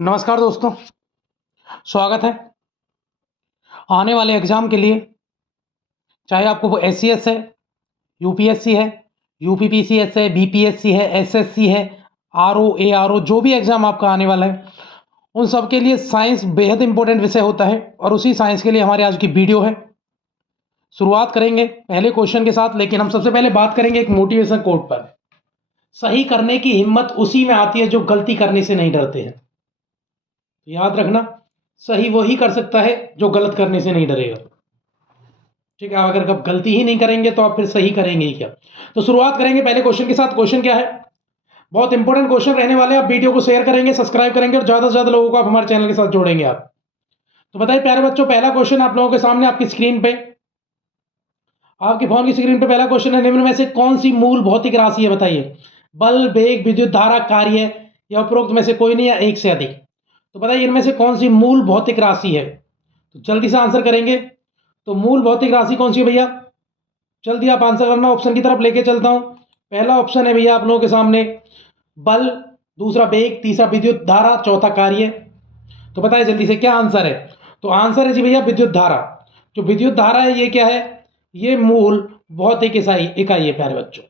नमस्कार दोस्तों, स्वागत है। आने वाले एग्ज़ाम के लिए चाहे आपको वो एससीएस है, यूपीएससी है, यूपीपीसीएस है, बीपीएससी है, एसएससी है, आरओ, एआरओ, जो भी एग्ज़ाम आपका आने वाला है, उन सब के लिए साइंस बेहद इम्पोर्टेंट विषय होता है और उसी साइंस के लिए हमारी आज की वीडियो है। शुरुआत करेंगे पहले क्वेश्चन के साथ, लेकिन हम सबसे पहले बात करेंगे एक मोटिवेशन कोट पर। सही करने की हिम्मत उसी में आती है जो गलती करने से नहीं डरते हैं। याद रखना, सही वही कर सकता है जो गलत करने से नहीं डरेगा। ठीक है, अगर आप गलती ही नहीं करेंगे तो आप फिर सही करेंगे ही क्या। तो शुरुआत करेंगे पहले क्वेश्चन के साथ। क्वेश्चन क्या है, बहुत इंपॉर्टेंट क्वेश्चन रहने वाले हैं। आप वीडियो को शेयर करेंगे, सब्सक्राइब करेंगे और ज्यादा से ज्यादा लोगों को आप हमारे चैनल के साथ जोड़ेंगे आप। तो बताइए प्यारे बच्चों, पहला क्वेश्चन आप लोगों के सामने आपकी स्क्रीन पे, आपके फोन की स्क्रीन पे पहला क्वेश्चन है, निम्न में से कौन सी मूल भौतिक राशि है बताइए। बल, वेग, विद्युत धारा, कार्य या उपरोक्त में से कोई नहीं या एक से अधिक। तो बताइए इनमें से कौन सी मूल भौतिक राशि है। तो जल्दी से आंसर करेंगे। तो मूल भौतिक राशि कौन सी है भैया, जल्दी आप आंसर करना। ऑप्शन की तरफ लेके चलता हूं। पहला ऑप्शन है भैया आप लोगों के सामने बल, दूसरा वेग, तीसरा विद्युत धारा, चौथा कार्य। तो बताइए जल्दी से क्या आंसर है। तो आंसर है जी भैया विद्युत धारा। जो विद्युत धारा है ये क्या है, ये मूल भौतिक इकाई है प्यारे बच्चों।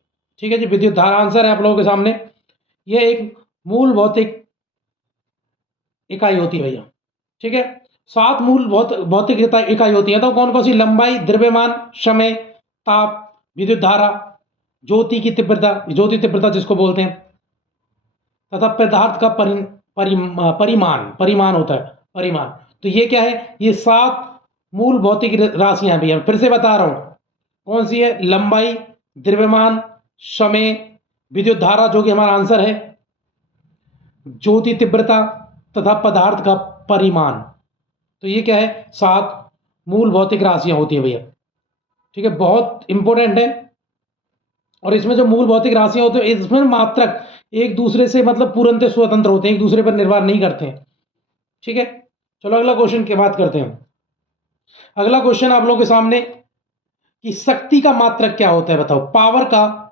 ठीक है जी, विद्युत धारा आंसर है आप लोगों के सामने। ये एक मूल भौतिक इकाई होती है भैया। ठीक है, 7 मूल भौतिक इकाई होती है। तो कौन कौन सी, लंबाई, द्रव्यमान, समय, ताप, विद्युत धारा, ज्योति की तीव्रता, ज्योति तीव्रता जिसको बोलते हैं, तथा पदार्थ का परिमाण होता है, परिमाण। तो ये क्या है, ये 7 मूल भौतिक राशियां हैं भैया। फिर से बता रहा हूं कौन सी है, लंबाई, द्रव्यमान, समय, विद्युत धारा जो कि हमारा आंसर है, ज्योति तीव्रता तथा पदार्थ का परिमाण। तो ये क्या है, 7 मूल भौतिक राशियां होती है भैया। ठीक है, बहुत इंपॉर्टेंट है। और इसमें जो मूल भौतिक राशियां होती है, इसमें मात्रक एक दूसरे से मतलब पूर्णतः स्वतंत्र होते हैं, एक दूसरे पर निर्भर नहीं करते हैं। ठीक है, चलो अगला क्वेश्चन की बात करते हैं। अगला क्वेश्चन आप लोगों के सामने कि शक्ति का मात्रक क्या होता है बताओ। पावर का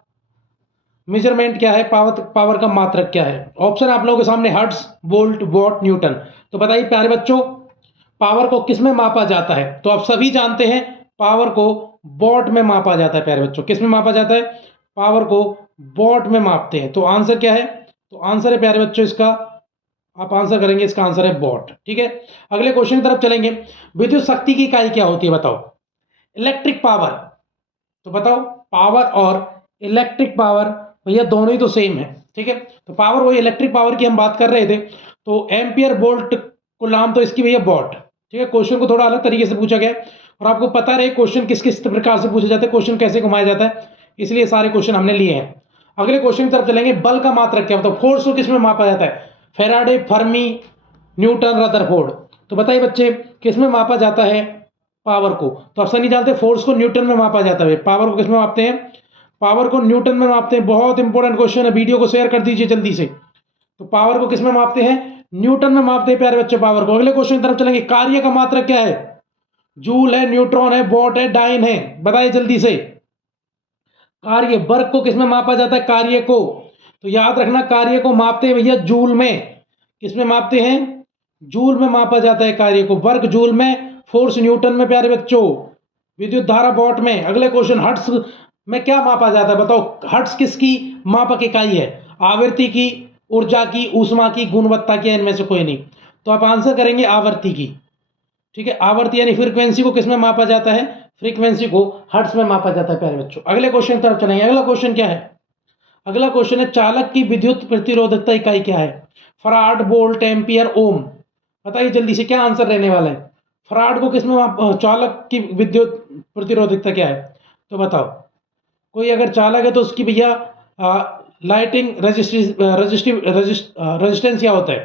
मेजरमेंट क्या है, पावर का मात्रक क्या है। ऑप्शन आप लोगों के सामने हर्ट्ज, वोल्ट, वॉट, न्यूटन। तो बताइए प्यारे बच्चों, पावर को किस में मापा जाता है। तो आप सभी जानते हैं पावर को वॉट में मापा जाता है प्यारे बच्चों। किस में मापा जाता है, पावर को वॉट में मापते हैं। तो आंसर क्या है, तो आंसर है प्यारे बच्चों इसका, आप आंसर करेंगे इसका आंसर है वॉट। ठीक है, अगले क्वेश्चन की तरफ चलेंगे। विद्युत शक्ति की इकाई क्या होती है बताओ। Electric power. तो बताओ, पावर और इलेक्ट्रिक पावर भैया दोनों ही तो सेम है। ठीक है, तो पावर वही इलेक्ट्रिक पावर की हम बात कर रहे थे। तो एम्पियर, वोल्ट, कूलम्ब, तो इसकी भैया वॉट। ठीक है, क्वेश्चन को थोड़ा अलग तरीके से पूछा गया और आपको पता रहे क्वेश्चन किस किस प्रकार से पूछे जाते हैं, क्वेश्चन कैसे घुमाया जाता है, इसलिए सारे क्वेश्चन हमने लिए हैं। अगले क्वेश्चन की तरफ चलेंगे। बल का मात्रक क्या, बताओ। फोर्स को किस में मापा जाता है, फेराडे, फर्मी, न्यूटन, रदरफोर्ड। तो बताइए बच्चे किस में मापा जाता है पावर को। तो ऑप्शन नहीं जानते, फोर्स को न्यूटन में मापा जाता है। पावर को किस में मापते हैं, पावर को न्यूटन में मापते हैं। बहुत इंपॉर्टेंट क्वेश्चन है, वीडियो को शेयर कर दीजिए जल्दी से। तो पावर को किस में मापते हैं, न्यूटन में मापते हैं प्यारे बच्चे पावर को। अगले क्वेश्चन की तरफ चलेंगे। कार्य का मात्रक क्या है, जूल है, न्यूट्रॉन है, वॉट है, डाइन है। बताइए जल्दी से। कार्य, वर्क को किस में मापा जाता है, कार्य को। तो याद रखना, कार्य को मापते हैं भैया जूल में। किस में मापते हैं, जूल में मापा जाता है कार्य को। वर्क जूल में, फोर्स न्यूटन में प्यारे बच्चों, विद्युत धारा वॉट में। अगले क्वेश्चन, हर्ट्ज में क्या मापा जाता है बताओ। हर्ट्ज किसकी मापक इकाई है, आवृत्ति की, ऊर्जा की, ऊष्मा की, गुणवत्ता की, इनमें से कोई नहीं। तो आप आंसर करेंगे आवृत्ति की। ठीक है, आवृत्ति यानी फ्रीक्वेंसी को किस में मापा जाता है, फ्रीक्वेंसी को हर्ट्ज में मापा जाता है प्यारे बच्चों। अगले क्वेश्चन की तरफ चलेंगे। अगला क्वेश्चन क्या है, अगला क्वेश्चन है चालक की विद्युत प्रतिरोधकता इकाई क्या है। फराड, वोल्ट, एम्पियर, ओम। बताइए जल्दी से क्या आंसर रहने वाला है। फराड को किसमें चालक की विद्युत प्रतिरोधकता क्या है। तो बताओ, कोई अगर चालक है तो उसकी भैया लाइटिंग रेजिस्टेंस क्या होता है,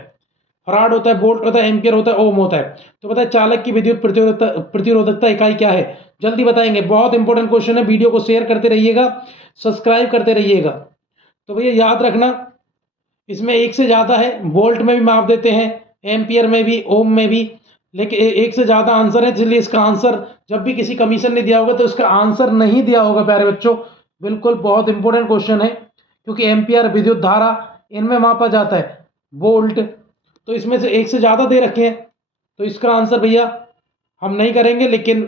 फराड होता है, वोल्ट होता है, एम्पियर होता है, ओम होता है। तो बताए चालक की विद्युत प्रतिरोधकता इकाई क्या है, जल्दी बताएंगे। बहुत इंपॉर्टेंट क्वेश्चन है, वीडियो को शेयर करते रहिएगा, सब्सक्राइब करते रहिएगा। तो भैया याद रखना, इसमें एक से ज्यादा है, वोल्ट में भी माप देते हैं, एम्पियर में भी, ओम में भी, लेकिन एक से ज्यादा आंसर है, इसलिए इसका आंसर जब भी किसी कमीशन ने दिया होगा तो इसका आंसर नहीं दिया होगा प्यारे बच्चों। बिल्कुल बहुत इंपॉर्टेंट क्वेश्चन है, क्योंकि एम्पियर, विद्युत धारा, इनमें मापा जाता है। वोल्ट, तो इसमें से एक से ज़्यादा दे रखे हैं, तो इसका आंसर भैया हम नहीं करेंगे, लेकिन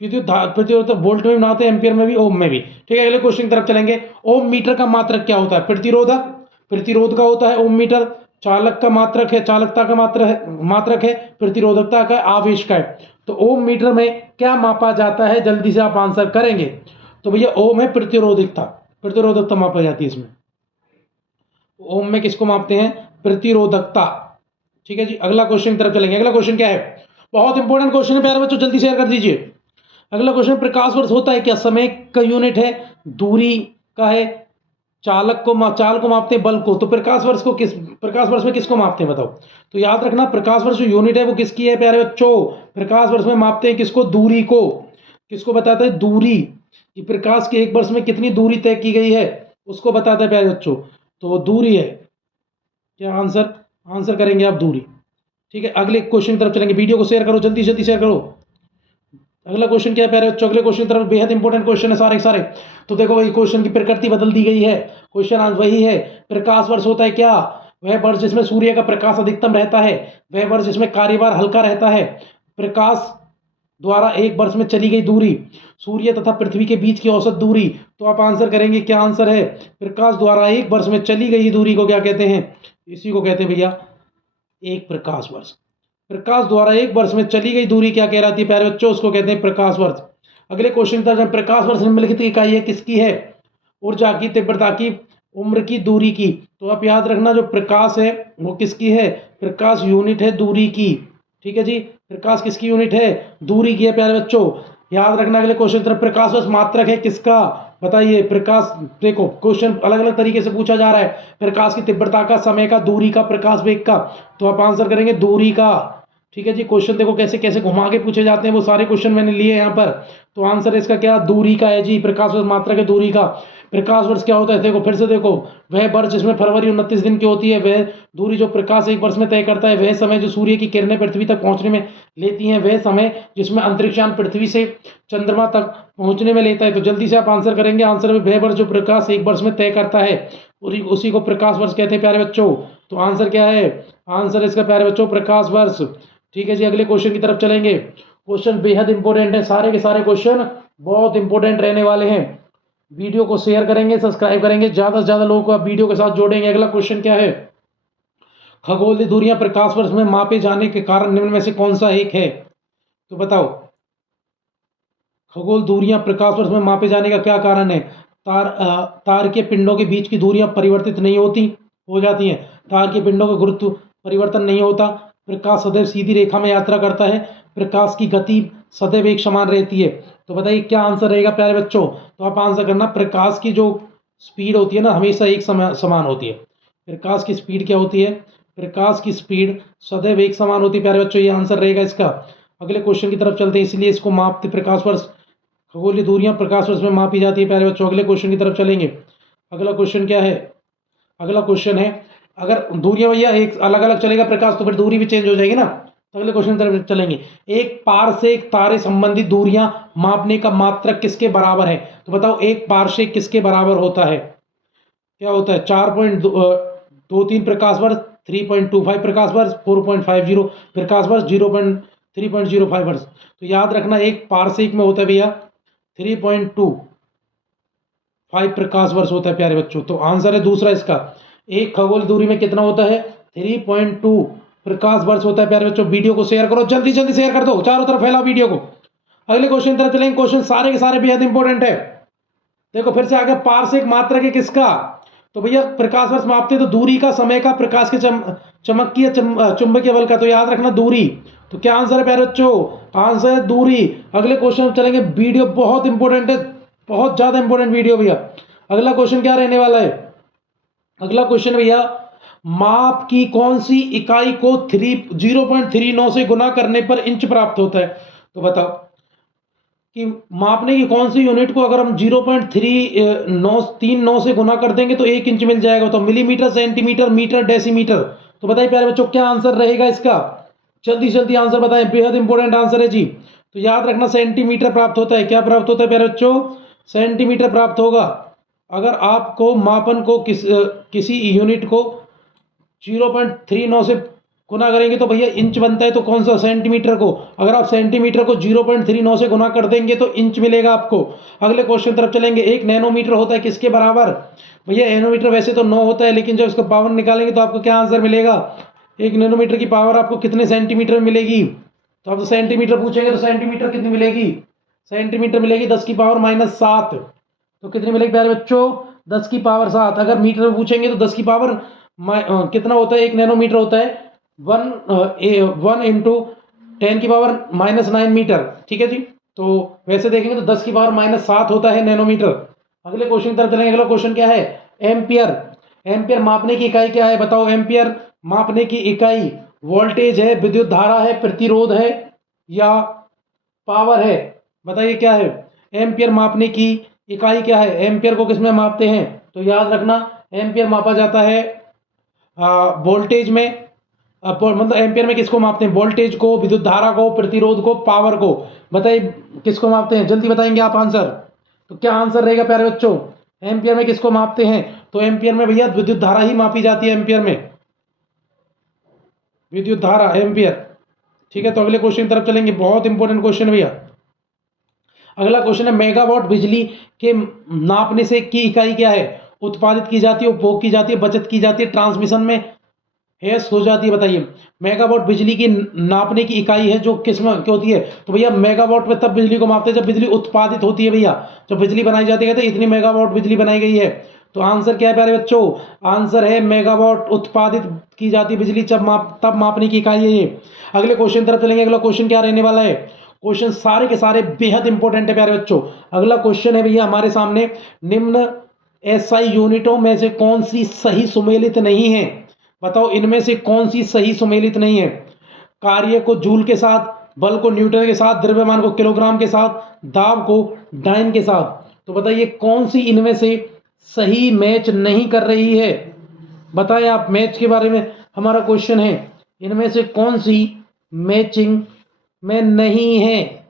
प्रतिरोध वोल्ट में बनाते हैं, एम्पियर में भी, ओम में भी। ठीक है, अगले क्वेश्चन की तरफ चलेंगे। ओम मीटर का मात्रक क्या होता है? प्रतिरोधक, प्रतिरोध का होता है ओम मीटर। चालक का मात्रक है, चालकता का मात्रक है। प्रतिरोधकता का, आवेश का है। तो ओम मीटर में क्या मापा जाता है? जल्दी से आप आंसर करेंगे। तो भैया ओम है प्रतिरोधकता, प्रतिरोधकता मापा जाती है इसमें। ओम में किसको मापते हैं? प्रतिरोधकता। ठीक है जी, अगला क्वेश्चन की तरफ चलेंगे। अगला क्वेश्चन क्या है? बहुत इंपॉर्टेंट क्वेश्चन है प्यारे बच्चों, जल्दी शेयर कर दीजिए। अगला क्वेश्चन, प्रकाश वर्ष होता है क्या? समय का यूनिट है, दूरी का है, चाल को मापते हैं, बल को। तो प्रकाश वर्ष में किसको मापते हैं बताओ? तो याद रखना, प्रकाश वर्ष जो यूनिट है वो किसकी है प्यारे बच्चों? प्रकाश वर्ष में मापते हैं किसको? दूरी को। किसको बताता है? दूरी। कि प्रकाश के एक वर्ष में कितनी दूरी तय की गई है उसको बताता है प्यारे बच्चों। तो दूरी है। क्या आंसर करेंगे आप? दूरी। ठीक है, अगले क्वेश्चन की तरफ चलेंगे। वीडियो को शेयर करो, जल्दी जल्दी शेयर करो। अगला क्वेश्चन क्या है प्यारे बच्चों? अगले क्वेश्चन की तरफ, बेहद इंपॉर्टेंट क्वेश्चन है सारे सारे। तो देखो भाई, क्वेश्चन की प्रकृति बदल दी गई है। क्वेश्चन आज वही है, प्रकाश वर्ष होता है क्या? वह वर्ष जिसमें सूर्य का प्रकाश अधिकतम रहता है, वह वर्ष जिसमें कार्यभार हल्का रहता है। प्रकाश द्वारा एक वर्ष में चली गई दूरी, सूर्य तथा पृथ्वी के बीच की औसत दूरी। तो आप आंसर करेंगे, क्या आंसर है? प्रकाश द्वारा एक वर्ष में चली गई दूरी को क्या कहते हैं? इसी को कहते हैं भैया एक प्रकाश वर्ष। प्रकाश द्वारा एक वर्ष में चली गई दूरी क्या कहलाती है प्यारे बच्चों? उसको कहते हैं प्रकाश वर्ष। अगले क्वेश्चन की तरफ, प्रकाश वर्ष निम्नलिखित इकाई है किसकी है? ऊर्जा की, तीव्रता की, उम्र की, दूरी की। तो आप याद रखना, जो प्रकाश है वो किसकी है? प्रकाश यूनिट है दूरी की। ठीक है जी, प्रकाश किसकी यूनिट है? दूरी की है प्यारे बच्चों, याद रखना। अगले क्वेश्चन की तरफ, प्रकाश वर्ष मात्रक है किसका? बताइए। प्रकाश, देखो क्वेश्चन अलग अलग तरीके से पूछा जा रहा है। प्रकाश की तीव्रता का, समय का, दूरी का, प्रकाश वेग का। तो आप आंसर करेंगे दूरी का। ठीक है जी, क्वेश्चन देखो कैसे कैसे घुमा के पूछे जाते हैं, वो सारे क्वेश्चन मैंने लिए यहाँ पर। तो आंसर इसका क्या? दूरी का है जी। प्रकाश वर्ष मात्रक है दूरी का। प्रकाश वर्ष क्या होता है? देखो फिर से देखो, वह वर्ष जिसमें फरवरी 29 दिन की होती है, वह दूरी जो प्रकाश एक वर्ष में तय करता है, वह समय जो सूर्य की किरणें पृथ्वी तक पहुंचने में लेती हैं, वह समय जिसमें अंतरिक्षयान पृथ्वी से चंद्रमा तक पहुंचने में लेता है। तो जल्दी से आप आंसर करेंगे। आंसर में वह वर्ष जो प्रकाश एक वर्ष में तय करता है, उसी को प्रकाश वर्ष कहते हैं प्यारे बच्चों। तो आंसर क्या है? आंसर इसका प्यारे बच्चों प्रकाश वर्ष। ठीक है जी, अगले क्वेश्चन की तरफ चलेंगे। क्वेश्चन बेहद इंपॉर्टेंट है, सारे के सारे क्वेश्चन बहुत इंपॉर्टेंट रहने वाले हैं। वीडियो को शेयर करेंगे, सब्सक्राइब करेंगे, ज्यादा से ज्यादा लोगों को आप वीडियो के साथ जोड़ेंगे। अगला क्वेश्चन क्या है? खगोलीय दूरियां प्रकाश वर्ष में मापे जाने के कारण निम्न में से कौन सा एक है? तो बताओ, खगोल दूरियां प्रकाश वर्ष में मापे जाने का क्या कारण है? तार के पिंडों के बीच की दूरियां परिवर्तित नहीं हो जाती हैं। तार के पिंडों का गुरुत्व परिवर्तन नहीं होता। प्रकाश सदैव सीधी रेखा में यात्रा करता है। प्रकाश की गति सदैव एक समान रहती है। तो बताइए क्या आंसर रहेगा प्यारे बच्चों? तो आप आंसर करना, प्रकाश की जो स्पीड होती है ना, हमेशा एक समान होती है। प्रकाश की स्पीड क्या होती है? प्रकाश की स्पीड सदैव एक समान होती है प्यारे बच्चों, ये आंसर रहेगा इसका। अगले क्वेश्चन की तरफ चलते हैं, इसलिए इसको मापते प्रकाश वर्ष। खगोलीय दूरियां प्रकाश वर्ष में मापी जाती है प्यारे बच्चों। अगले क्वेश्चन की तरफ चलेंगे। अगला क्वेश्चन क्या है? अगला क्वेश्चन है, अगर दूरियां भैया एक अलग अलग चलेगा प्रकाश, तो फिर दूरी भी चेंज हो जाएगी ना। तो अगले क्वेश्चन की तरफ चलेंगे। एक पार से एक तारे संबंधित दूरियां मापने का मात्रक किसके बराबर है? तो बताओ, एक पार से किसके बराबर होता है? क्या होता है? 4.23 प्रकाश वर्ष, 3.25 प्रकाश वर्ष, 4.50 प्रकाश वर्ष, 3.05 वर्ष। तो याद रखना, एक पारसेक में होता है भैया 3.25 प्रकाश वर्ष होता है प्यारे बच्चों। तो आंसर है दूसरा इसका। एक खगोल दूरी में कितना होता है? 3.2 प्रकाश वर्ष होता है प्यारे बच्चों। वीडियो को शेयर करो, जल्दी जल्दी शेयर कर दो, चारों तरफ फैलाओ वीडियो को। अगले क्वेश्चन तरफ चलेंगे। क्वेश्चन सारे के सारे बेहद इंपॉर्टेंट है। देखो फिर से आगे, पारसेक मात्रक है किसका? तो भैया प्रकाश वर्ष मापते तो दूरी का, समय का, प्रकाश के चुंबकीय बल का। तो याद रखना दूरी। तो क्या आंसर है प्यारे बच्चों? आंसर है दूरी। अगले क्वेश्चन चलेंगे। वीडियो बहुत इंपॉर्टेंट है, बहुत ज्यादा इंपॉर्टेंट वीडियो भैया। अगला क्वेश्चन क्या रहने वाला है? अगला क्वेश्चन भैया, माप की कौन सी इकाई को 0.39 से गुना करने पर इंच प्राप्त होता है? तो बताओ कि मापने की कौन सी यूनिट को अगर हम 0.39 से गुना कर देंगे तो 1 इंच मिल जाएगा। तो मिलीमीटर, सेंटीमीटर, मीटर, डेसीमीटर। तो बताइए प्यारे बच्चों क्या आंसर रहेगा इसका? जल्दी जल्दी आंसर बताएं, बेहद इंपॉर्टेंट आंसर है जी। तो याद रखना, सेंटीमीटर प्राप्त होता है। क्या प्राप्त होता है प्यारे बच्चों? सेंटीमीटर प्राप्त होगा। अगर आपको मापन को किसी यूनिट को 0.39 से गुना करेंगे तो भैया इंच बनता है, तो कौन सा सेंटीमीटर को, अगर आप सेंटीमीटर को 0.39 से गुना कर देंगे तो इंच मिलेगा आपको। अगले क्वेश्चन तरफ चलेंगे। 1 नैनोमीटर होता है किसके बराबर? भैया नैनोमीटर वैसे तो 9 होता है, लेकिन जब इसका पावर निकालेंगे तो आपको क्या आंसर मिलेगा? 1 नैनोमीटर की पावर आपको कितने सेंटीमीटर में मिलेगी? तो आप तो सेंटीमीटर पूछेंगे तो सेंटीमीटर कितनी मिलेगी? सेंटीमीटर मिलेगी 10⁻⁷। तो कितनी मिलेगी प्यारे बच्चों? 10⁻⁷। अगर मीटर में पूछेंगे तो 10 कितना होता है? 1 नैनोमीटर होता है 1 इंटू 10⁻⁹ मीटर। ठीक है जी। तो वैसे देखेंगे तो 10⁻⁷ होता है नैनोमीटर। अगले क्वेश्चन की तरफ चलेंगे। अगला क्वेश्चन क्या है? एम्पियर। एम्पियर मापने की इकाई क्या है? बताओ। एम्पियर मापने की इकाई वोल्टेज है, विद्युत धारा है, प्रतिरोध है या पावर है? बताइए क्या है? एम्पियर मापने की इकाई क्या है? एम्पियर को किसमें मापते हैं? तो याद रखना, एम्पियर मापा जाता है वोल्टेज में। मतलब एम्पियर में किसको मापते हैं? वोल्टेज को, विद्युत धारा को, प्रतिरोध को, पावर को। बताइए किसको मापते हैं? जल्दी बताएंगे आप आंसर। तो क्या आंसर रहेगा प्यारे बच्चों? एम्पियर में किसको मापते हैं? तो एम्पियर में भैया विद्युत धारा ही मापी जाती है। एम्पियर में विद्युत धारा, एम्पियर। ठीक है। तो अगले क्वेश्चन की तरफ चलेंगे। बहुत इंपॉर्टेंट क्वेश्चन भैया। अगला क्वेश्चन है, मेगावाट बिजली के नापने से की इकाई क्या है? उत्पादित की जाती है, उपभोग की जाती है, बचत की जाती है, ट्रांसमिशन में हेस हो जाती है? बताइए। मेगावाट बिजली की नापने की इकाई है जो किस में होती है? तो भैया मेगावाट में तब बिजली को मापते हैं जब बिजली उत्पादित होती है भैया। जब बिजली बनाई जाती है तो इतनी मेगावाट बिजली बनाई गई है। तो आंसर क्या है प्यारे बच्चों? आंसर है मेगावाट। उत्पादित की जाती बिजली तब मापने की इकाई है ये। अगले क्वेश्चन तरफ चलेंगे। अगला क्वेश्चन क्या रहने वाला है? क्वेश्चन सारे के सारे बेहद इंपॉर्टेंट है प्यारे बच्चों। अगला क्वेश्चन है भैया हमारे सामने, निम्न एसआई यूनिटों में से कौन सी सही सुमेलित नहीं है? बताओ इनमें से कौन सी सही सुमेलित नहीं है? कार्य को जूल के साथ, बल को न्यूटन के साथ, द्रव्यमान को किलोग्राम के साथ, दाब को डाइन के साथ। तो बताइए कौन सी इनमें से सही मैच नहीं कर रही है? बताएं आप। मैच के बारे में हमारा क्वेश्चन है। इनमें से कौन सी मैचिंग में नहीं है?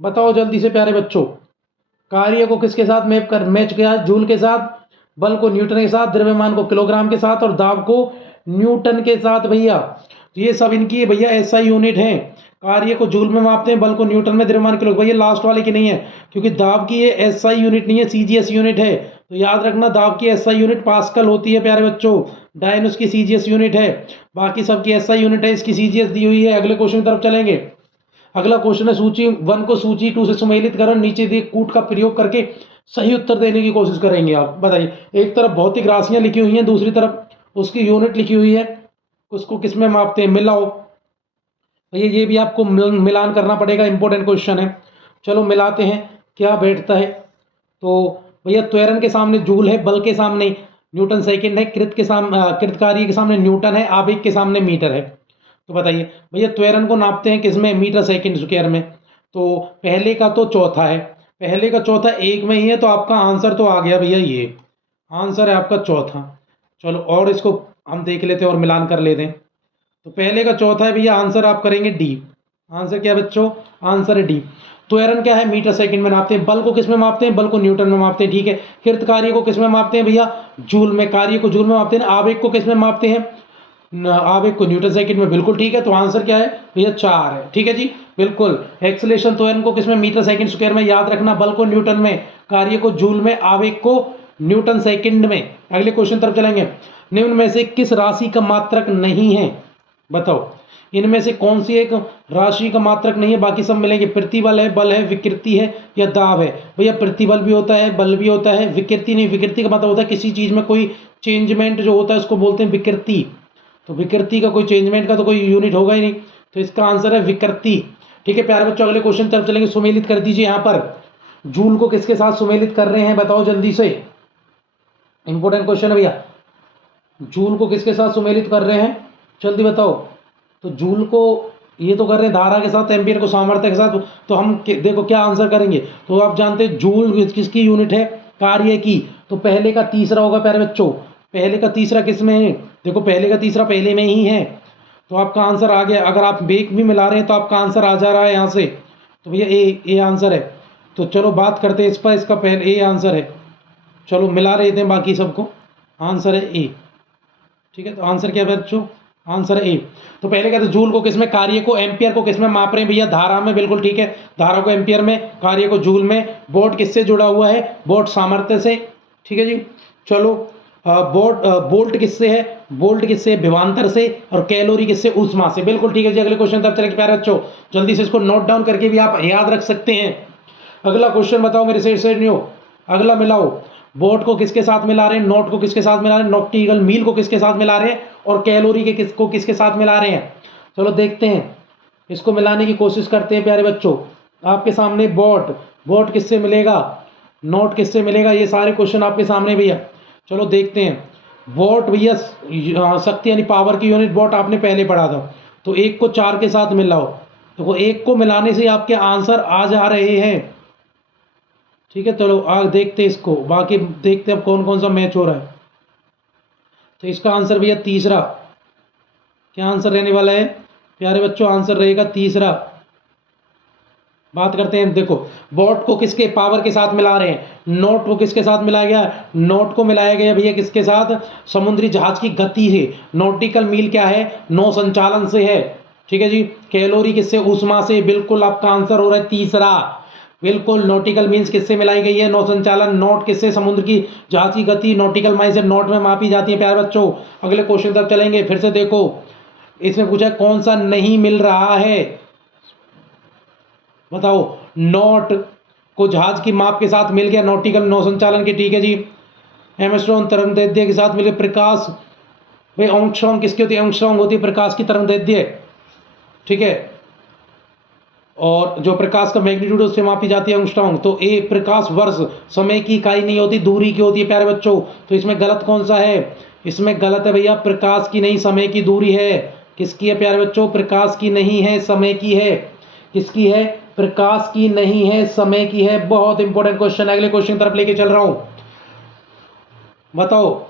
बताओ जल्दी से प्यारे बच्चों। कार्य को किसके साथ मैच किया? जूल के साथ, बल को न्यूटन के साथ, द्रव्यमान को किलोग्राम के साथ और दाब को न्यूटन के साथ भैया। तो ये सब इनकी भैया एसआई यूनिट है। कार्य को जूल में मापते हैं, बल को न्यूटन में, द्रव्यमान किलो। भैया लास्ट वाले की नहीं है, क्योंकि दाब की ये एसआई यूनिट नहीं है, सीजीएस यूनिट है। तो याद रखना, दाब की एसआई यूनिट पास्कल होती है प्यारे बच्चों। डायन उसकी सीजीएस यूनिट है, बाकी सबकी एसआई यूनिट है, इसकी सीजीएस दी हुई है। अगले क्वेश्चन की तरफ चलेंगे। अगला क्वेश्चन है, सूची 1 को सूची 2 से सुमेलित करें, नीचे दिए कूट का प्रयोग करके सही उत्तर देने की कोशिश करेंगे आप। बताइए। एक तरफ भौतिक राशियां लिखी हुई हैं, दूसरी तरफ उसकी यूनिट लिखी हुई है। उसको किस में मापते हैं? मिलाओ। भैया ये भी आपको मिलान करना पड़ेगा, इंपॉर्टेंट क्वेश्चन है। चलो मिलाते हैं क्या बैठता है। तो भैया त्वरण के सामने जूल है, बल के सामने न्यूटन सेकंड है, कृत कार्य के सामने न्यूटन है, आवेग के सामने मीटर है। तो बताइए भैया त्वरण को नापते हैं किसमें? मीटर सेकंड स्क्वायर में। तो पहले का तो चौथा है, पहले का चौथा एक में ही है, तो आपका आंसर तो आ गया भैया। ये आंसर है आपका चौथा। चलो और इसको हम देख लेते हैं और मिलान कर लेते हैं। तो पहले का चौथा है भैया, आंसर आप करेंगे डी। आंसर क्या है बच्चों? आंसर है डी। त्वरण क्या है? मीटर सेकंड में नापते हैं। बल को किस में मापते हैं? बल को न्यूटन में मापते हैं। ठीक है। कृत कार्य को किस में मापते हैं भैया? जूल में। कार्य को जूल में मापते हैं। आवेग को किस में मापते हैं? आवेग को न्यूटन सेकंड में। बिल्कुल ठीक है। तो आंसर क्या है भैया? 4 है। ठीक है जी, बिल्कुल। एक्सेलरेशन त्वरण को किस में? मीटर सेकंड स्क्वायर में। याद रखना, बल को न्यूटन में, कार्य को जूल में, आवेग को न्यूटन सेकंड में। अगले क्वेश्चन तरफ चलेंगे। निम्न में से किस राशि का मात्रक नहीं है? बताओ इनमें से कौन सी एक राशि का मात्रक नहीं है? बाकी सब मिलेंगे। प्रतिबल है, बल है, विकृति है या दाब है? भैया प्रतिबल भी होता है, बल भी होता है, विकृति नहीं। विकृति का मतलब होता है किसी चीज में कोई चेंजमेंट जो होता है उसको बोलते हैं विकृति। तो विकृति का कोई चेंजमेंट का तो कोई यूनिट होगा ही नहीं, तो इसका आंसर है विकृति। ठीक है प्यारे बच्चों, अगले क्वेश्चन तरफ चलेंगे। सुमेलित कर दीजिए। यहाँ पर जूल को किसके साथ सुमेलित कर रहे हैं? बताओ जल्दी से। इंपॉर्टेंट क्वेश्चन है भैया। जूल को किसके साथ सुमेलित कर रहे हैं? जल्दी बताओ। तो जूल को ये तो कर रहे हैं धारा के साथ, एम्पियर को सामर्थ्य के साथ। तो हम देखो क्या आंसर करेंगे। तो आप जानते हैं जूल किसकी यूनिट है? कार्य की। तो पहले का तीसरा होगा प्यारे बच्चों। पहले का तीसरा किस में है? देखो पहले का तीसरा पहले में ही है, तो आपका आंसर आ गया। अगर आप बेक भी मिला रहे हैं तो आपका आंसर आ जा रहा है यहाँ से। तो भैया ए आंसर है। तो चलो बात करते हैं इस पर। इसका पहले ए आंसर है। चलो मिला रहे थे बाकी सबको। आंसर है ए। ठीक है। तो आंसर क्या है बच्चों? Answer A. तो पहले कहते जूल को किसमें, कार्य को, एम्पियर को किसमें माप रहे हैं भैया, धारा में, बिल्कुल ठीक है, धारा को एम्पियर में, कार्य को जूल में। वोल्ट किससे जुड़ा हुआ है, वोल्ट सामर्थ्य से, ठीक है जी। चलो वोल्ट किससे है, वोल्ट किससे है, विभवांतर से, और कैलोरी किससे, ऊष्मा से, बिल्कुल ठीक है जी। अगले क्वेश्चन तब चले प्यारे बच्चों, जल्दी से इसको नोट डाउन करके भी आप याद रख सकते हैं। अगला क्वेश्चन बताओ मेरे से नहीं हो, अगला मिलाओ, वोट को किसके साथ मिला रहे हैं, नोट को किसके साथ मिला रहे हैं, नॉक्टिकल मील को किसके साथ मिला रहे हैं, और कैलोरी के किसको किसके साथ मिला रहे हैं। चलो देखते हैं, इसको मिलाने की कोशिश करते हैं प्यारे बच्चों। आपके सामने वोट किससे मिलेगा, नोट किससे मिलेगा, ये सारे क्वेश्चन आपके सामने भैया। चलो देखते हैं, वोट भैया शक्ति यानी पावर की यूनिट वोट आपने पहले पढ़ा था, तो एक को 4 के साथ मिलाओ, तो एक को मिलाने से आपके आंसर आ जा रहे हैं, ठीक है। चलो आगे देखते हैं इसको, बाकी देखते हैं अब कौन कौन सा मैच हो रहा है। तो इसका आंसर भैया तीसरा, क्या आंसर रहने वाला है प्यारे बच्चों, आंसर रहेगा तीसरा। बात करते हैं, देखो वोट को किसके पावर के साथ मिला रहे हैं, नोट को किसके साथ मिलाया गया, नोट को मिलाया गया भैया किसके साथ, समुद्री जहाज की गति से, नॉटिकल मील क्या है, नौ संचालन से है, ठीक है जी। कैलोरी किससे, ऊष्मा से, बिल्कुल आपका आंसर हो रहा है तीसरा, बिल्कुल। नॉटिकल मीन्स किससे मिलाई गई है, नौ संचालन, नोट किससे, समुद्र की जहाज की गति, नॉटिकल माइल से नोट में मापी जाती है प्यारे बच्चों। अगले क्वेश्चन तक चलेंगे, फिर से देखो, इसमें पूछा कौन सा नहीं मिल रहा है, बताओ। नोट को जहाज की माप के साथ मिल गया, नॉटिकल नौ संचालन के, ठीक है जी। एमस्ट्रॉन्ग तरंग दैर्ध्य के साथ मिले, प्रकाश भाई एंगस्ट्रॉन्ग किसकी होती है, एंगस्ट्रॉन्ग होती है प्रकाश की तरंग दैर्ध्य, ठीक है। और जो प्रकाश का मैग्नीट्यूड उससे मापी जाती है एंगस्ट्रॉन्ग। तो ए प्रकाश वर्ष समय की इकाई नहीं होती, दूरी की होती है प्यारे बच्चों। तो इसमें गलत कौन सा है, इसमें गलत है भैया, प्रकाश की नहीं समय की दूरी है। किसकी है प्यारे बच्चों, प्रकाश की नहीं है, समय की है। किसकी है, प्रकाश की नहीं है, समय की है। बहुत इंपॉर्टेंट क्वेश्चन, अगले क्वेश्चन तरफ लेके चल रहा हूं। बताओ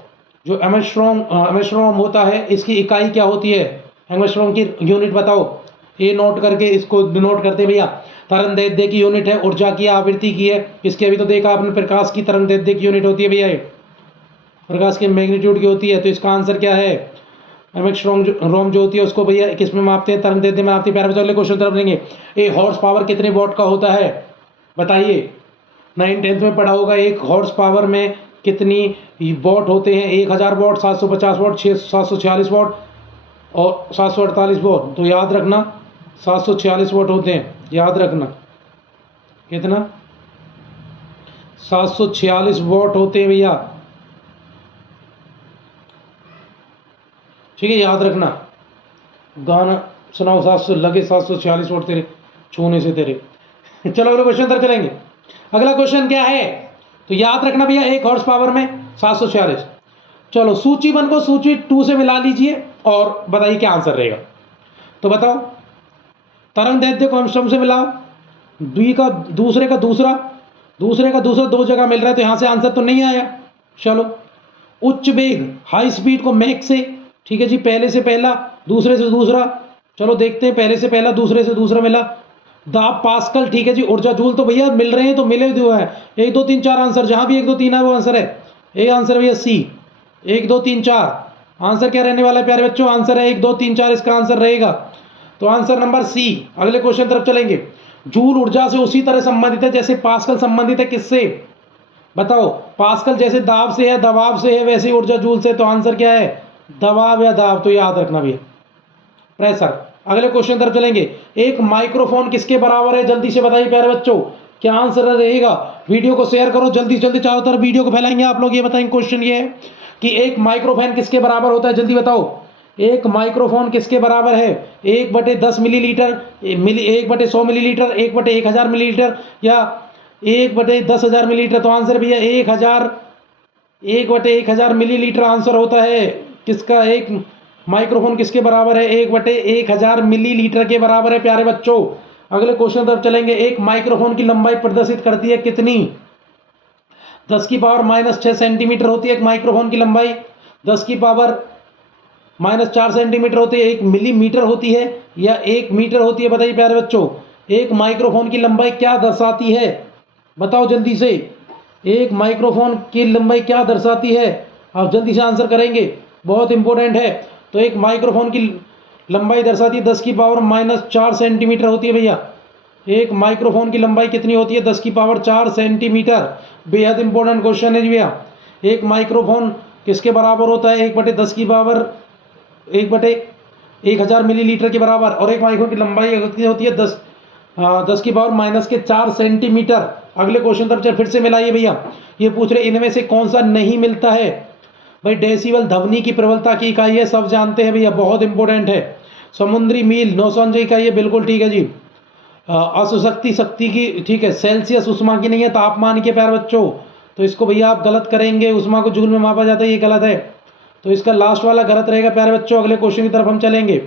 जो एंगस्ट्रॉम होता है, इसकी इकाई क्या होती है, एंगस्ट्रॉम की यूनिट बताओ। ये नोट करके इसको नोट करते भैया, तरंग दैर्ध्य की यूनिट है, ऊर्जा की, आवृत्ति की है, इसके अभी तो देखा आपने, प्रकाश की तरंग दैर्ध्य की यूनिट होती है भैया, ये प्रकाश के मैग्नीट्यूड की होती है। तो इसका आंसर क्या है, एंगस्ट्रॉम रोम जो होती है उसको भैया किस में मापते हैं, तरंग दैर्ध्य में मापते हैं प्यारे बच्चों। अगले क्वेश्चन तरफ लेंगे, ए हॉर्स पावर कितने वॉट का होता है, बताइए। 9th-10th में पढ़ा होगा, एक हॉर्स पावर में कितनी वॉट होते हैं, 1000 वॉट, 750 वॉट, 746 वॉट और 748 वॉट। तो याद रखना 746 वॉट होते हैं, याद रखना कितना, 746 वॉट होते हैं भैया, ठीक है, याद रखना। गाना सुनाओ, 700 लगे 746 वोट तेरे छूने से तेरे। चलो अगले क्वेश्चन तरफ चलेंगे। अगला क्वेश्चन क्या है, तो याद रखना भैया, एक हॉर्स पावर में 746। चलो सूची 1 को सूची 2 से मिला लीजिए और बताइए क्या आंसर रहेगा। तो बताओ, तरंग दैर्ध्य को एंगस्ट्रॉम से मिलाओ, दूसरे का दूसरा दो जगह मिल रहा है, तो यहां से आंसर तो नहीं आया। चलो उच्च वेग हाई स्पीड को मैक से, ठीक है जी, पहले से पहला दूसरे से दूसरा। चलो देखते हैं, पहले से पहला दूसरे से दूसरा मिला, दाब पास्कल, ठीक है जी। ऊर्जा जूल तो भैया मिल रहे हैं, तो मिले हुए हैं, 1 2 3 4 आंसर, जहां भी 1 2 3 है वो आंसर है। ये आंसर भैया सी, 1 2 3 4 आंसर क्या रहने वाला है प्यारे बच्चों, आंसर है 1 2 3 4 इसका आंसर रहेगा। तो आंसर नंबर सी। अगले क्वेश्चन तरफ चलेंगे। जूल ऊर्जा से उसी तरह संबंधित है जैसे पास्कल संबंधित है किससे, बताओ। पास्कल जैसे दाब से है, दबाव से है, वैसे ऊर्जा जूल से। तो आंसर क्या है, दबाव या दाब, तो याद रखना भैया प्रेशर। अगले क्वेश्चन तरफ चलेंगे। एक माइक्रोफोन किसके बराबर है, जल्दी से बताइए प्यारे बच्चों, क्या आंसर रहेगा। वीडियो को शेयर करो जल्दी जल्दी, चारों तरफ वीडियो को फैलाएंगे आप लोग। ये बताएंगे क्वेश्चन ये है कि एक माइक्रोफोन किसके बराबर होता है, जल्दी बताओ। एक माइक्रोफोन किसके बराबर है, 1/10 मिलीलीटर, 1/100 मिलीलीटर, 1/1000 मिलीलीटर, या 1/10,000 मिलीलीटर। तो आंसर भैया 1/1000 मिलीलीटर आंसर होता है किसका, एक माइक्रोफोन किसके बराबर है, 1/1000 मिलीलीटर के बराबर है प्यारे बच्चों। अगले क्वेश्चन तरफ चलेंगे। एक माइक्रोफोन की लंबाई प्रदर्शित करती है कितनी, 10⁻⁻6 सेंटीमीटर होती है एक माइक्रोफोन की लंबाई, 10⁻⁻4 सेंटीमीटर होती है, 1 मिलीमीटर होती है या 1 मीटर होती है, बताइए प्यारे बच्चों। एक माइक्रोफोन की लंबाई क्या दर्शाती है, बताओ जल्दी से। एक माइक्रोफोन की लंबाई क्या दर्शाती है, आप जल्दी से आंसर करेंगे, बहुत इंपॉर्टेंट है। तो एक माइक्रोफोन की लंबाई दर्शाती है 10⁻⁻4 सेंटीमीटर होती है भैया। एक माइक्रोफोन की लंबाई कितनी होती है? 10⁻4 सेंटीमीटर। बेहद इंपॉर्टेंट क्वेश्चन है जी भैया। एक माइक्रोफोन किसके बराबर होता है? 1/1000 मिलीलीटर के बराबर। और एक माइक्रोफोन की लंबाई कितनी होती है? 10⁻⁻4 सेंटीमीटर। अगले क्वेश्चन तरफ फिर से मिलाइए भैया। ये पूछ रहे इनमें से कौन सा नहीं मिलता है? भाई डेसिबल ध्वनि की प्रबलता की इकाई है, सब जानते हैं भैया, बहुत इंपॉर्टेंट है। समुद्री मील 900 इकाई है, बिल्कुल ठीक है जी। अशुशक्ति शक्ति की, ठीक है। सेल्सियस उष्मा की नहीं है, तापमान के प्यारे बच्चों, तो इसको भैया आप गलत करेंगे। उष्मा को जूल में मापा जाता है, ये गलत है, तो इसका लास्ट वाला गलत रहेगा प्यारे बच्चों। अगले क्वेश्चन की तरफ हम चलेंगे।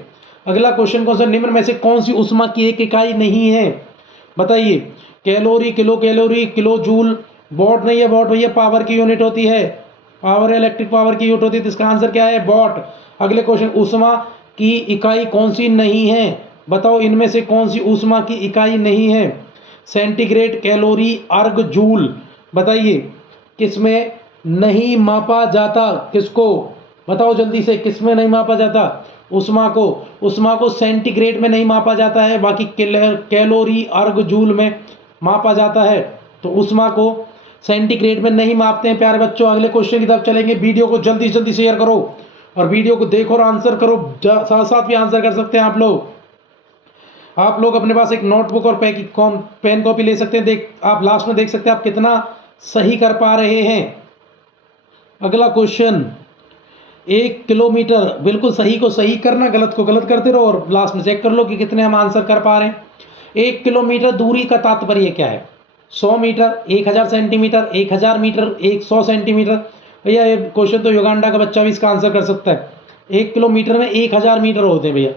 अगला क्वेश्चन कौन सा? निम्न में से कौन सी उष्मा की एक इकाई नहीं है? बताइए। Calorie, kilo calorie, kilo joule, what नहीं है। वॉट भैया पावर की यूनिट होती है, पावर इलेक्ट्रिक पावर की यूनिट होती है, तो इसका आंसर क्या है? वॉट। अगले क्वेश्चन, उष्मा की इकाई कौन सी नहीं है? बताओ इनमें से कौन सी उष्मा की इकाई नहीं है? सेंटीग्रेड, कैलोरी, अर्ग, जूल। बताइए किसमें नहीं मापा जाता? किसको बताओ जल्दी से, किसमें नहीं मापा जाता? उष्मा को। उष्मा को सेंटीग्रेड में नहीं मापा जाता है, बाकी कैलोरी, अर्ग, जूल में मापा जाता है। तो उष्मा को सेंटीग्रेड में नहीं मापते हैं प्यारे बच्चों। अगले क्वेश्चन की तरफ चलेंगे। वीडियो को जल्दी से जल्दी शेयर करो और वीडियो को देखो और आंसर करो। साथ साथ भी आंसर कर सकते हैं आप लोग। आप लोग अपने पास एक नोटबुक और पेन कॉपी ले सकते हैं। आप लास्ट में देख सकते हैं आप कितना सही कर पा रहे हैं। अगला क्वेश्चन, 1 किलोमीटर, बिल्कुल सही को सही करना, गलत को गलत करते रहो और लास्ट में चेक कर लो कि कितने हम आंसर कर पा रहे हैं। 1 किलोमीटर दूरी का तात्पर्य क्या है? 100 मीटर, 1000 सेंटीमीटर, 1000 मीटर, 100 सेंटीमीटर। भैया ये क्वेश्चन तो युगांडा का बच्चा भी इसका आंसर कर सकता है। 1 किलोमीटर में 1000 मीटर होते हैं भैया।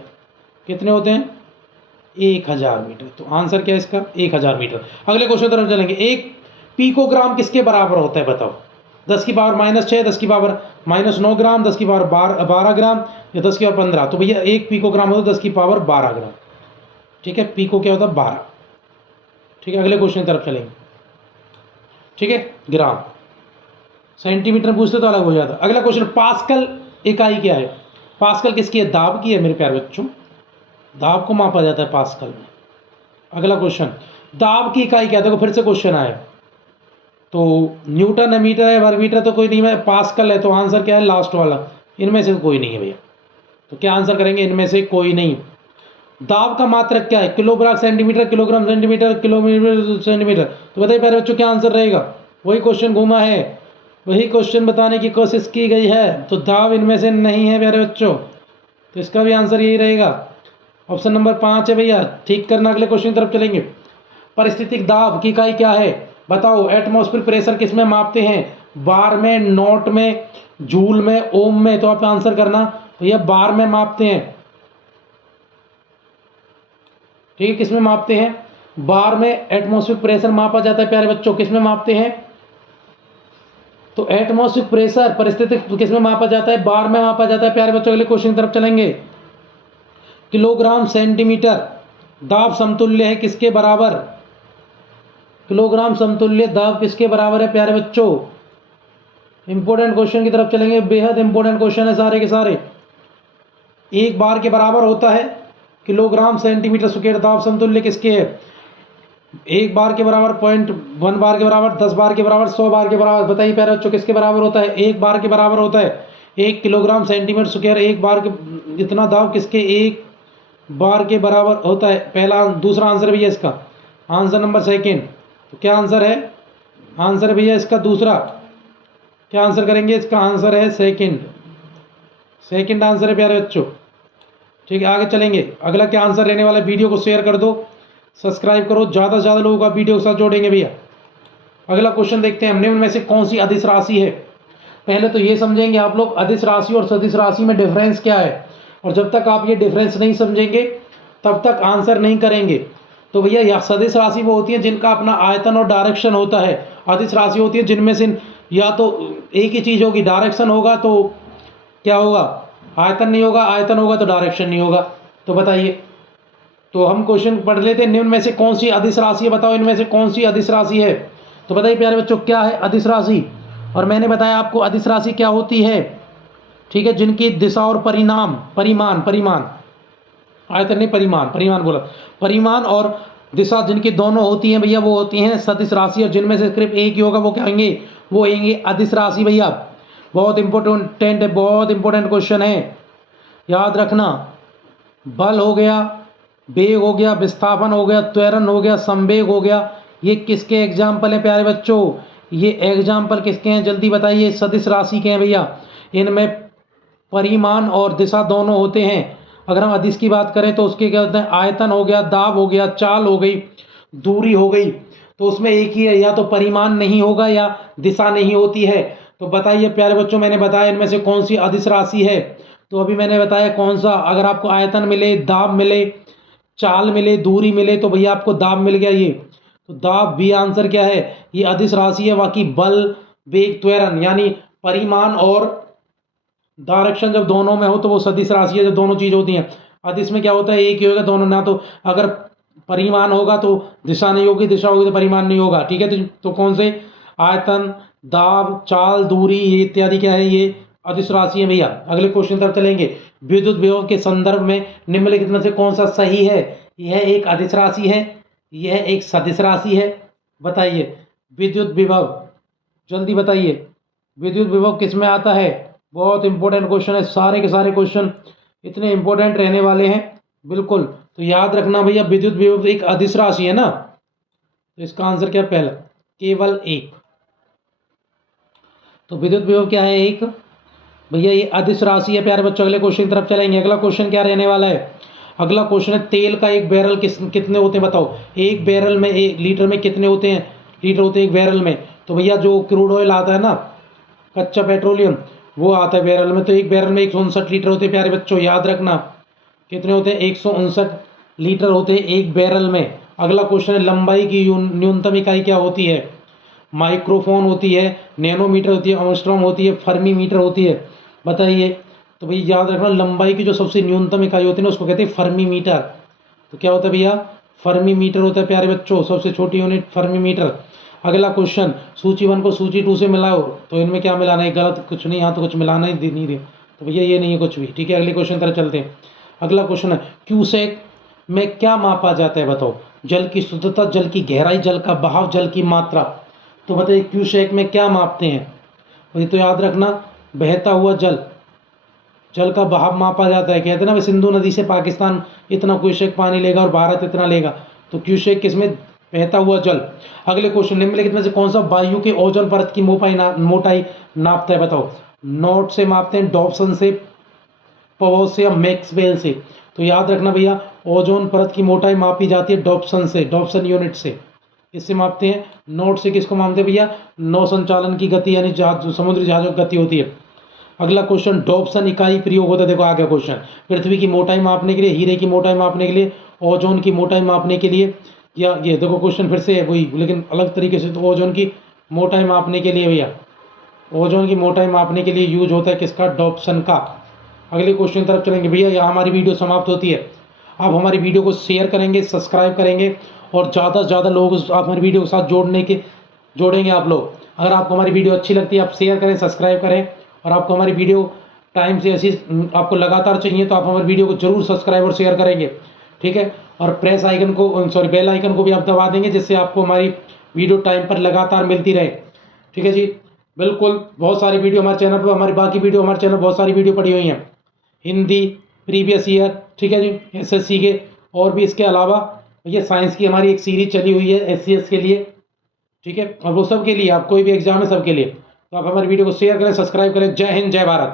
कितने होते हैं? 1000 मीटर। तो आंसर क्या है इसका? 1000 मीटर। अगले क्वेश्चन तरफ चलेंगे। 1 पिकोग्राम किसके बराबर होता है? बताओ। 10⁻⁻6, 10⁻⁻9 ग्राम, 10⁻12 ग्राम या 10⁻15। तो भैया 1 पिकोग्राम होता है 10⁻12 ग्राम। ठीक है, पिको क्या होता है? 12। ठीक है, अगले क्वेश्चन की तरफ चलेंगे। ठीक है, ग्राम। सेंटीमीटर में पूछते तो अलग हो जाता। अगला क्वेश्चन, पास्कल इकाई क्या है? पास्कल किसकी है? दाब की है मेरे प्यारे बच्चों। दाब को मापा जाता है पास्कल में। अगला क्वेश्चन, दाब की इकाई क्या है? देखो फिर से क्वेश्चन आया। तो न्यूटन है, मीटर है, वर्गमीटर तो कोई नहीं है, पास्कल है। तो आंसर क्या है? लास्ट वाला। इनमें से कोई नहीं है भैया। तो क्या आंसर करेंगे? इनमें से कोई नहीं। दाब का मात्रक क्या है? Kilogram centimetre, kilogram centimetre, kilometre centimetre. तो बताइए प्यारे बच्चों क्या आंसर रहेगा? वही क्वेश्चन घूमा है, वही क्वेश्चन बताने की कोशिश की गई है। तो दाब इनमें से नहीं है प्यारे बच्चों, तो इसका भी आंसर यही रहेगा। ऑप्शन नंबर 5 है भैया, ठीक करना। अगले क्वेश्चन की तरफ चलेंगे। परिस्थितिक दाब की इकाई क्या है? बताओ। एटमॉस्फेयर प्रेशर किस में मापते हैं? बार में, नॉट में, जूल में, ओम में। तो आप आंसर करना भैया, बार में मापते हैं। ठीक है, किस में मापते हैं? बार में एटमॉस्फेयर प्रेशर मापा जाता है प्यारे बच्चों। किस में मापते हैं? तो एटमॉस्फेयर प्रेशर परिस्थितिक किस में मापा जाता है? बार में मापा जाता है प्यारे बच्चों। अगले क्वेश्चन की तरफ चलेंगे। किलोग्राम सेंटीमीटर दाब समतुल्य है किसके बराबर? किलोग्राम समतुल्य दाब किसके बराबर है प्यारे बच्चों? इंपॉर्टेंट क्वेश्चन की तरफ चलेंगे, बेहद इंपॉर्टेंट क्वेश्चन है सारे के सारे। 1 बार के बराबर होता है किलोग्राम सेंटीमीटर स्क्वायर। दाब समतुल्य किसके है? 1 बार के बराबर, 0.1 बार के बराबर, 10 बार के बराबर, 100 बार के बराबर। बताइए प्यारे बच्चों किसके बराबर होता है? 1 बार के बराबर होता है। 1 किलोग्राम सेंटीमीटर स्क्वायर 1 बार के, इतना दाब किसके? 1 बार के बराबर होता है। पहला, दूसरा आंसर भैया इसका, आंसर नंबर सेकेंड। तो क्या आंसर है? आंसर है भैया इसका दूसरा। क्या आंसर करेंगे? इसका आंसर है सेकंड। सेकंड आंसर है प्यारे बच्चों। ठीक है, आगे चलेंगे। अगला क्या आंसर रहने वाला है? वीडियो को शेयर कर दो, सब्सक्राइब करो, ज़्यादा से ज़्यादा लोगों का वीडियो के साथ जोड़ेंगे भैया। अगला क्वेश्चन देखते हैं। निम्न में से कौन सी अदिश राशि है? पहले तो ये समझेंगे आप लोग अदिश राशि और सदिश राशि में डिफरेंस क्या है, और जब तक आप ये डिफरेंस नहीं समझेंगे तब तक आंसर नहीं करेंगे। तो भैया यह सदिश राशि वो होती है जिनका अपना आयतन और डायरेक्शन होता है। अदिश राशि होती है जिनमें से या तो एक ही चीज़ होगी, डायरेक्शन होगा तो क्या होगा? आयतन नहीं होगा, आयतन होगा तो डायरेक्शन नहीं होगा। तो बताइए, तो हम क्वेश्चन पढ़ लेते हैं। निम्न में से कौन सी अदिश राशि है? बताओ इनमें से कौन सी अदिश राशि है? तो बताइए प्यारे बच्चों क्या है अदिश राशि। और मैंने बताया आपको अदिश राशि क्या होती है। ठीक है, जिनकी दिशा और परिमाण आयतन नहीं, परिमाण बोला, परिमाण और दिशा जिनकी दोनों होती हैं भैया वो होती हैं सदिश राशि, और जिनमें से सिर्फ एक ही होगा वो क्या होंगे, वो होंगे अदिश राशि भैया। बहुत इंपॉर्टेंट है, बहुत इंपॉर्टेंट क्वेश्चन है, याद रखना। बल हो गया, वेग हो गया, विस्थापन हो गया, त्वरण हो गया, संवेग हो गया, ये किसके एग्जाम्पल हैं प्यारे बच्चों, ये एग्जाम्पल किसके हैं जल्दी बताइए, सदिश राशि के हैं भैया। इनमें परिमाण और दिशा दोनों होते हैं। अगर हम अदिश की बात करें तो उसके क्या होते हैं, आयतन हो गया, दाब हो गया, चाल हो गई, दूरी हो गई, तो उसमें एक ही है, या तो परिमाण नहीं होगा या दिशा नहीं होती है। तो बताइए प्यारे बच्चों, मैंने बताया इनमें से कौन सी अदिश राशि है, तो अभी मैंने बताया कौन सा। अगर आपको आयतन मिले, दाब मिले, चाल मिले, दूरी मिले, तो भैया आपको दाब मिल गया ये, तो दाब भी आंसर क्या है, ये अदिश राशि है। बाकी बल, वेग, त्वरण यानी परिमाण और डायरेक्शन जब दोनों में हो तो वो सदिश राशि है, जब दोनों चीज होती हैं। अदिश में क्या होता है, एक ही होगा दोनों, ना तो अगर परिमाण होगा तो दिशा नहीं होगी, दिशा होगी तो परिमाण नहीं होगा, ठीक है। तो कौन से, आयतन, दाब, चाल, दूरी, ये इत्यादि क्या है, ये अदिश राशि है भैया। अगले क्वेश्चन तरफ चलेंगे। विद्युत विभव के संदर्भ में निम्नलिखित में से कौन सा सही है, यह एक अदिश राशि है, यह एक सदिश राशि है, बताइए। विद्युत विभव, जल्दी बताइए, विद्युत विभव किस में आता है, बहुत इंपॉर्टेंट क्वेश्चन है, सारे के सारे क्वेश्चन इतने इंपॉर्टेंट रहने वाले हैं बिल्कुल। तो याद रखना भैया, विद्युत विभव एक अदिश राशि है ना, तो इसका आंसर क्या, पहला केवल एक। तो विद्युत विभव क्या है, एक भैया, ये अदिश राशि है प्यारे बच्चों। अगले क्वेश्चन की तरफ चलेंगे। अगला क्वेश्चन क्या रहने वाला है, अगला क्वेश्चन है तेल का एक बैरल कितने होते हैं बताओ, एक बैरल में, एक लीटर में कितने होते हैं, लीटर होते हैं एक बैरल में। तो भैया जो क्रूड ऑयल आता है ना, कच्चा पेट्रोलियम, वो आता है बैरल में, तो एक बैरल में 159 लीटर होते हैं प्यारे बच्चों, याद रखना कितने होते हैं, 159 लीटर होते हैं एक बैरल में। अगला क्वेश्चन है लंबाई की न्यूनतम इकाई क्या होती है, माइक्रोफोन होती है, नैनोमीटर होती है, एंगस्ट्रॉम होती है, फर्मी मीटर होती है, बताइए। तो भैया याद रखना, लंबाई की जो सबसे न्यूनतम इकाई होती है ना उसको कहते हैं फर्मी मीटर। तो क्या होता है भैया, फर्मी मीटर होता है प्यारे बच्चों, सबसे छोटी यूनिट फर्मी मीटर। अगला क्वेश्चन, सूची 1 को सूची 2 से मिलाओ, तो इनमें क्या मिलाना है, गलत कुछ नहीं, यहाँ तो कुछ मिलाना ही नहीं दे, तो भैया ये नहीं है कुछ भी, ठीक है। अगले क्वेश्चन तरफ चलते हैं। अगला क्वेश्चन है क्यूसेक में क्या मापा जाता है बताओ, जल की शुद्धता, जल की गहराई, जल का बहाव, जल की मात्रा। तो बताइए क्यूसेक में क्या मापते हैं, वही तो याद रखना, बहता हुआ जल, जल का बहाव मापा जाता है। कहते हैं ना, सिंधु नदी से पाकिस्तान इतना क्यूसेक पानी लेगा और भारत इतना लेगा, तो क्यूसेक किसमें, बहता हुआ जल। अगले क्वेश्चन, निम्नलिखित में से कौन सा वायु के ओजोन परत की मोटाई नापता है बताओ। नॉट से मापते हैं, डॉप्सन से, पवो से, या मैक्सवेल से। तो याद रखना भैया, ओजोन परत की मोटाई मापी जाती है डॉप्सन से, डॉप्सन यूनिट से, इससे मापते हैं। नॉट से किसको मापते हैं भैया, नौ संचालन की गति, यानी जहाज, समुद्री जहाजों की गति होती है। अगला क्वेश्चन, डॉप्सन इकाई प्रयोग होता है, देखो आ गया क्वेश्चन, पृथ्वी की मोटाई मापने के लिए, हीरे की मोटाई मापने के लिए, ओजोन की मोटाई मापने के लिए, या ये देखो क्वेश्चन फिर से है वही, लेकिन अलग तरीके से। तो ओजोन की मोटाई मापने के लिए भैया, ओजोन की मोटाई मापने के लिए यूज होता है किसका, डॉप्सन का। अगले क्वेश्चन तरफ चलेंगे भैया, यहाँ हमारी वीडियो समाप्त होती है। आप हमारी वीडियो को शेयर करेंगे, सब्सक्राइब करेंगे, और ज़्यादा से ज़्यादा लोग आप हमारी वीडियो के साथ जोड़ेंगे आप लोग। अगर आपको हमारी वीडियो अच्छी लगती है, आप शेयर करें, सब्सक्राइब करें, और आपको हमारी वीडियो टाइम से ऐसी आपको लगातार चाहिए तो आप हमारी वीडियो को जरूर सब्सक्राइब और शेयर करेंगे, ठीक है। और प्रेस आइकन को, सॉरी बेल आइकन को भी आप दबा देंगे, जिससे आपको हमारी वीडियो टाइम पर लगातार मिलती रहे, ठीक है जी। बिल्कुल, बहुत सारी वीडियो हमारे चैनल पर, हमारी बाकी वीडियो हमारे चैनल पर बहुत सारी वीडियो पड़ी हुई हैं, हिंदी, प्रीवियस ईयर, ठीक है जी, एसएससी के, और भी इसके अलावा ये साइंस की हमारी एक सीरीज चली हुई है एससीएस के लिए, ठीक है, और वो सब के लिए, आप कोई भी एग्जाम है सबके लिए। तो आप हमारी वीडियो को शेयर करें, सब्सक्राइब करें। जय हिंद, जय भारत।